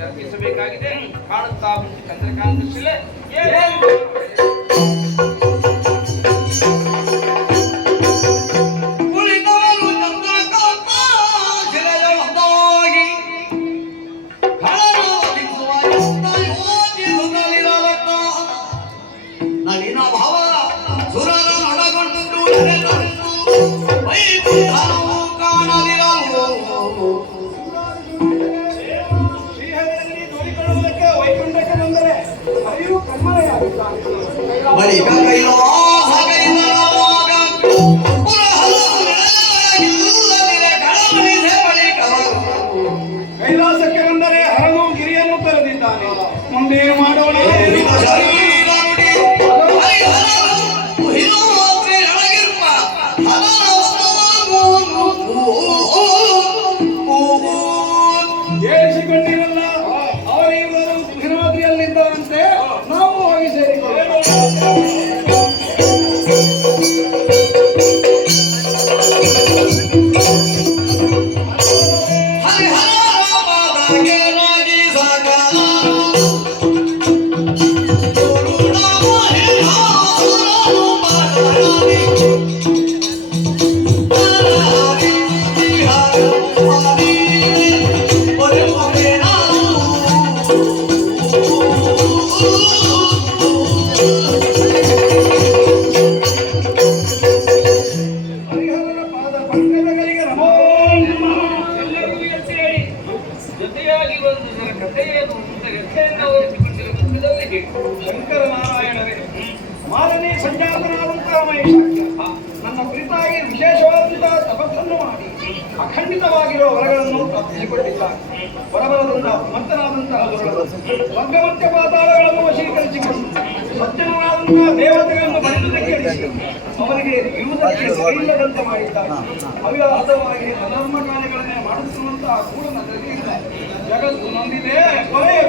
ಚರ್ಚಿಸಬೇಕಾಗಿದೆ. ಕಾಣುತ್ತಾ ಉಂಟು ಚಂದ್ರಕಾಂತ ಶಿಲೆ. ಕೈಲಾಸಕ್ಕೆ ಬಂದರೆ ಹರನು ಗಿರಿಯನ್ನು ತೆರೆದಿದ್ದಾನೆ. ಮುಂದೇನು ಮಾಡೋಣ? ಏರಿಸಿಕೊಂಡಿರಲ್ಲ, ಅವರಿವರು ಹಿಮಾದ್ರಿಯಲ್ಲಿದ್ದಾರಂತೆ. ನಾವು ಹೋಗಿ ಸೇರಿಕೊಳ್ಳೋಣ. ಶಂಕರನಾರಾಯಣರೇ, ಮಾರನೇ ಸಂಜಾತನಾದಂತಹ ಮಹೇಶ ನನ್ನ ಕುರಿತಾಗಿ ವಿಶೇಷವಾದಂತಹ ತಪಸ್ಸನ್ನು ಮಾಡಿ ಅಖಂಡಿತವಾಗಿರುವ ವರಗಳನ್ನು ಪ್ರಾಪ್ತಿಸಿಕೊಂಡಿದ್ದಾರೆ. ವರವರದಿಂದ ಮಂತನಾದಂತಹ ವರ್ಗಮತ್ಯ ಪಾತಾಳಗಳನ್ನು ವಶೀಕರಿಸಿಕೊಂಡು ಸಜ್ಜನರಾದಂತಹ ದೇವತೆಗಳನ್ನು ಬಡಿದುದಕ್ಕೆ ಅವರಿಗೆ ಇರುವುದಕ್ಕೆ ಸರಿಯಿಲ್ಲದಂತೆ ಮಾಡಿದ್ದಾರೆ. ಅವಿವಾದವಾಗಿ ಅಧರ್ಮ ಕಾರ್ಯಗಳನ್ನೇ ಮಾಡುತ್ತಿರುವಂತಹ ಕೂಡನ ಗತಿಯಿಂದ ಜಗತ್ತು ನೊಂದಿದೆ. ಕೊನೆಯ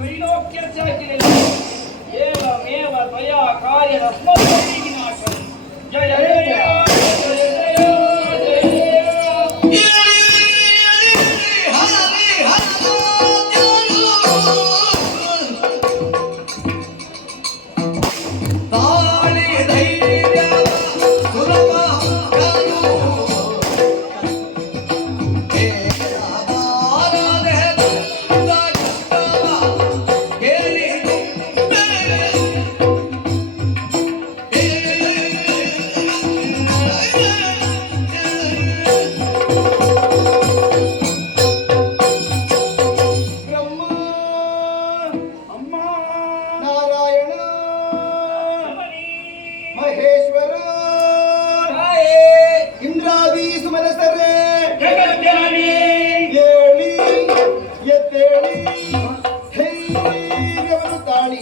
त्रैलोक्य ಏವಮೇವ ತ್ವಯಾ ಕಾರ್ಯ ರಸ್ಮೋಪರಿ ವಿನಾಶಂ ಜಯ ಜಯ ಜಯ ಮಹೇಶ್ವರ ಇಂದ್ರಾದಿ ಸುಮನಸರೇ ಜಗಜ್ಜನನಿ ಏಳಿ ಎದ್ದೇಳಿ ಧೈರ್ಯವನ್ನು ತಾಳಿ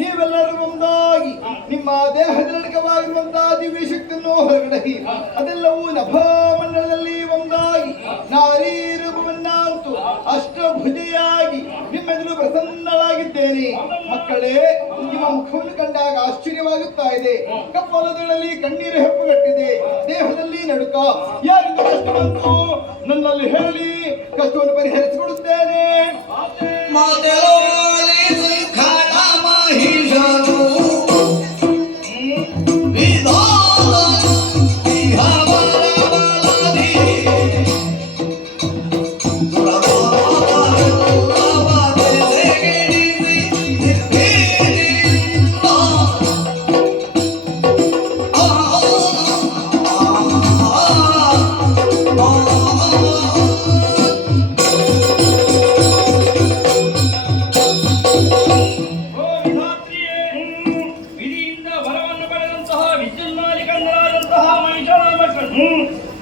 ನೀವೆಲ್ಲರೂ ಒಂದಾಗಿ ನಿಮ್ಮ ದೇಹದಲ್ಲಿರುವಂತಹ ದಿವ್ಯ ಶಕ್ತಿಯನ್ನು ಹೊರಗಡೆ ಅದೆಲ್ಲವೂ ನಭಮಂಡಲದಲ್ಲಿ ಒಂದಾಗಿ ನಾರೀ ರೂಪವನ್ನಂತೂ ಅಷ್ಟಭುಜೆಯಾಗಿ ನಿಮ್ಮೆದುರು ಪ್ರಸನ್ನಳಾಗಿದ್ದೇನೆ. ಮಕ್ಕಳೇ, ನಿಮ್ಮ ಮುಖವನ್ನು ಕಂಡಾಗ ಆಶ್ಚರ್ಯವಾಗುತ್ತಾ ಇದೆ. ಕಪ್ಪಲದಲ್ಲಿ ಕಣ್ಣೀರು ಹೆಪ್ಪುಗಟ್ಟಿದೆ, ದೇಹದಲ್ಲಿ ನಡುಕ. ಯಾರಿಂದ ಕಷ್ಟ ಬಂತು ನನ್ನಲ್ಲಿ ಹೇಳಿ, ಕಷ್ಟವನ್ನು ಪರಿಹರಿಸಿಕೊಡುತ್ತೇನೆ.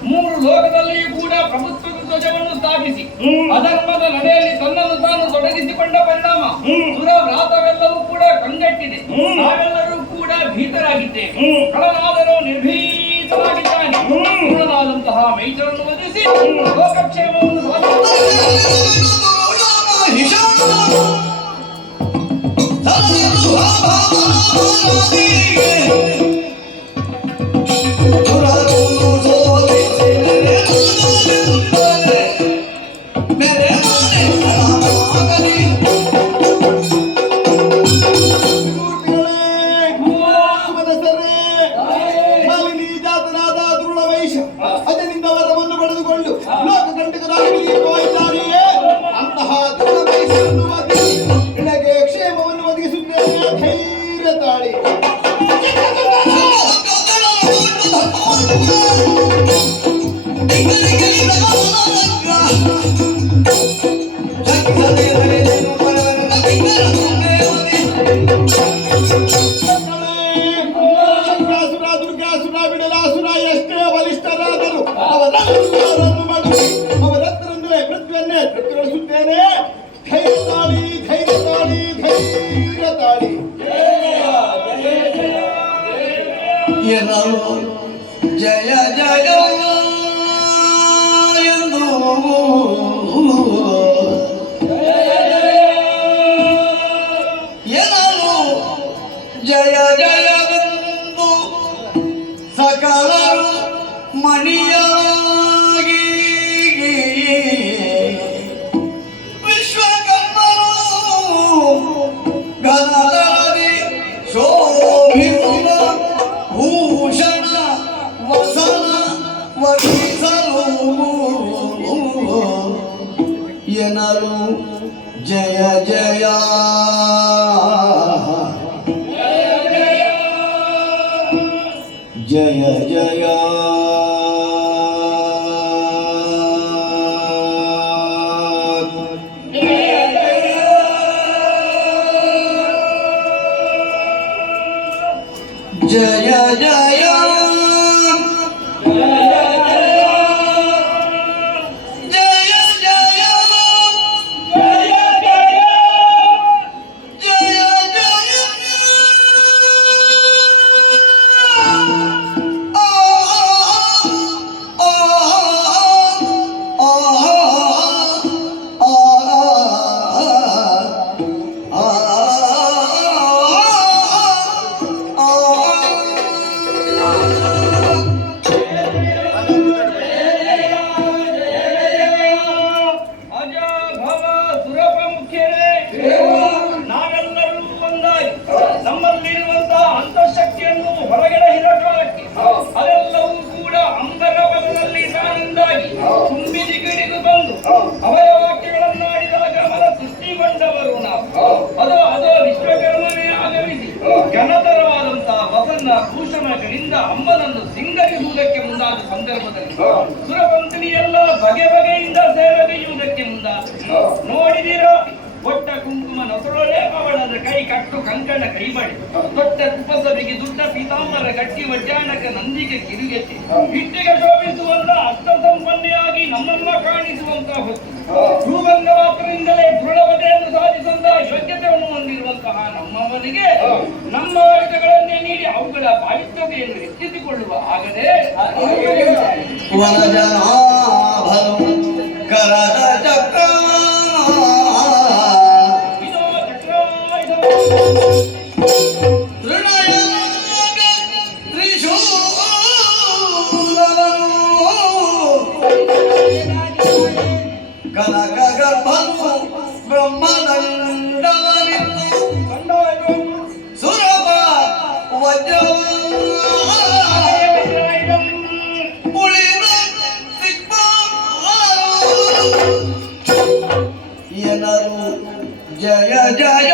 ಮೂರು ಲೋಕದಲ್ಲಿಯೂ ಕೂಡ ಪ್ರಭುತ್ವದ ಧ್ವಜವನ್ನು ಸ್ಥಾಪಿಸಿ ಅಧರ್ಮದ ನಡೆಯಲ್ಲಿ ತನ್ನನ್ನು ತಾನು ತೊಡಗಿಸಿಕೊಂಡ ಪರಿಣಾಮ ದುರವ್ರಾತವೆಲ್ಲವೂ ಕೂಡ ಕಂಗೆಟ್ಟಿದೆ. ನಾವೆಲ್ಲರೂ ಕೂಡ ಭೀತರಾಗಿದ್ದೇವೆ. ಕಳನಾದರೂ ನಿರ್ಭೀತರಾಗಿದ್ದಾನೆ. ಪೂರ್ಣನಾದಂತಹ ಮೈಸೂರನ್ನು ವಧಿಸಿ ಲೋಕಕ್ಷೇಮವನ್ನು ಅದರಿಂದ ವರವನ್ನು ಪಡೆದುಕೊಂಡು ಲೋಕ ಕಂಟಕರಾಗಿ ಹೋಯಿದ್ದಾರೆಯೇ ಅಂತಹ ದುರ್ವೈಷನ್ನು ಒದಗಿಸಿ ನಿನಗೆ ಕ್ಷೇಮವನ್ನು ಒದಗಿಸುತ್ತೇನೆ. ಧೈರ್ಯ ತಾಳಿ. ದುರ್ಗಾಸುರ ಬಿಡಲಾಸುರ ಎಷ್ಟೇ ಬಲಿಷ್ಠರಾದರು ಅವರೆಲ್ಲರನ್ನು ಮಡಿಸಿ ಅವರೆತ್ತರಿಂದಲೇ ಪೃಥ್ವಿಯನ್ನೇ ತೃಪ್ತಿಗೊಳಿಸುತ್ತೇನೆ. ಧೈರ್ಯ ತಾಳಿ, ಧೈರ್ಯ ತಾಳಿ, ಧೈರ್ಯ ತಾಳಿ. ಜಯ ಜಯ ಎಂದು ಏನನು ಜಯ ಜಯವೆಂದು ಸಕಲರು ಮಣಿಯಾಗಿ ವಿಶ್ವಕರ್ಮನು ಗಣದಲ್ಲಿ ಶೋಭಿಸುವ ಭೂಷಣ ವಸನ ವಹಿಸಲು ಎನಲು ಜಯ ಜಯ ಜಯ ಜಯ ಜಯ ಜಯ ವೇಷದಿಂದ ಅಮ್ಮನನ್ನು ಸಿಂಗರಿಸುವುದಕ್ಕೆ ಮುಂದಾದ ಸಂದರ್ಭದಲ್ಲಿ ಸುರಪಂಥಿನಿ ಎಲ್ಲ ಬಗೆ ಬಗೆಯಿಂದ ಸೇವೆಗೈಯುವುದಕ್ಕೆ ಮುಂದಾದ ನೋಡಿದಿರೋ ಕೊಟ್ಟ ಕುಂಕುಮ ನೊಸರೊಳೆ ಅವಳದ ಕೈ ಕಟ್ಟು ಕಂಕಣ ಕೈ ಮಾಡಿ ದೊಡ್ಡ ಕುಪಸರಿಗೆ ದುಡ್ಡ ಪೀತಾಂಬರ ಗಟ್ಟಿ ವಡ್ಯಾಣಕ ನಂದಿಗೆ ಕಿರುಗೆತ್ತಿ ಇಟ್ಟಿಗೆ ಶೋಭಿಸುವಂತ ಅಷ್ಟ ಸಂಪನ್ನೆಯಾಗಿ ನಮ್ಮಮ್ಮ ಕಾಣಿಸುವಂತ ಹೊತ್ತು ಭೂಗಂಗ ಮಾತ್ರದಿಂದಲೇ ದೃಢವತೆಯನ್ನು ಸಾಧಿಸುವಂತಹ ಯೋಗ್ಯತೆಯನ್ನು ಹೊಂದಿರುವಂತಹ ನಮ್ಮವನಿಗೆ ನಮ್ಮ ಆಯುಧಗಳನ್ನೇ ನೀಡಿ ಅವುಗಳ ಪಾವಿತ್ರ್ಯತೆಯನ್ನು ಹೆಚ್ಚಿಸಿಕೊಳ್ಳುವ ಆಗಲೇ ವನಜನಾಭನು ಕರದ ಚಕ್ರ ಕನಕ ಗರ್ಭನು ಬ್ರಹ್ಮದಂಡವನಿಂದು ಸುರಭ ವಜ್ರ ಉಳಿದ ಎನರು ಜಯ ಜಯ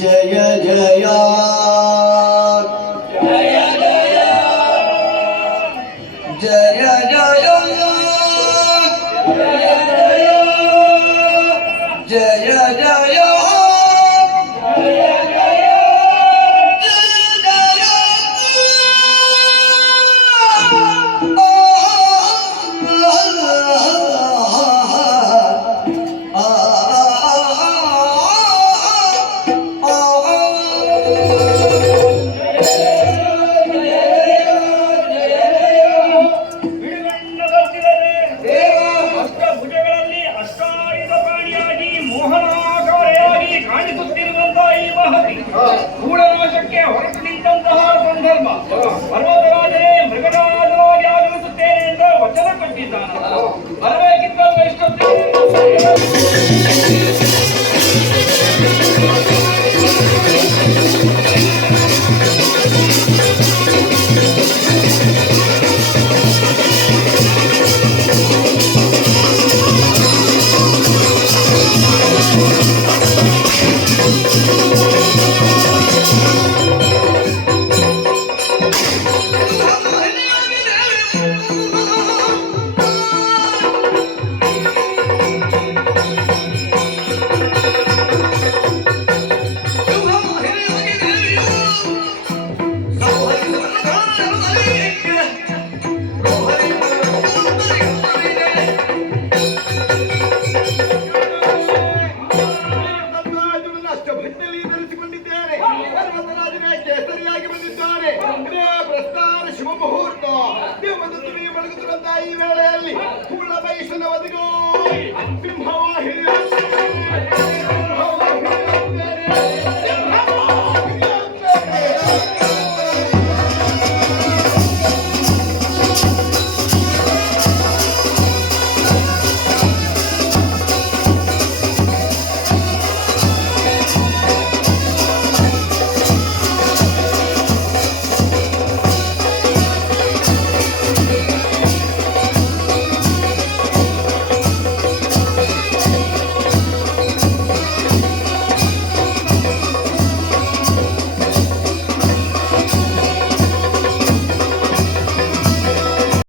ಜಯ ಜಯ ಜಯ ಜಯ ಜಯ ಜಯ ಕೂಡನಾಶಕ್ಕೆ ಹೊರಟು ನಿಂತಹ ಸಂದರ್ಭ ಪರ್ವತರಾಜೇ ಮೃಗರಾಜನಾಗಿ ಆಗಮಿಸುತ್ತೇನೆ ಎಂದು ವಚನ ಕೊಟ್ಟಿದ್ದಾನೆ. ಬರಬೇಕಿದ್ದಲ್ಲ ಇಷ್ಟೊತ್ತೇ ಈ ವೇಳೆಯಲ್ಲಿ ಕುಳ್ಳ ಬಯಸನ ಒದಗೋ ಸಿಂಹವಾಹಿನಿಯ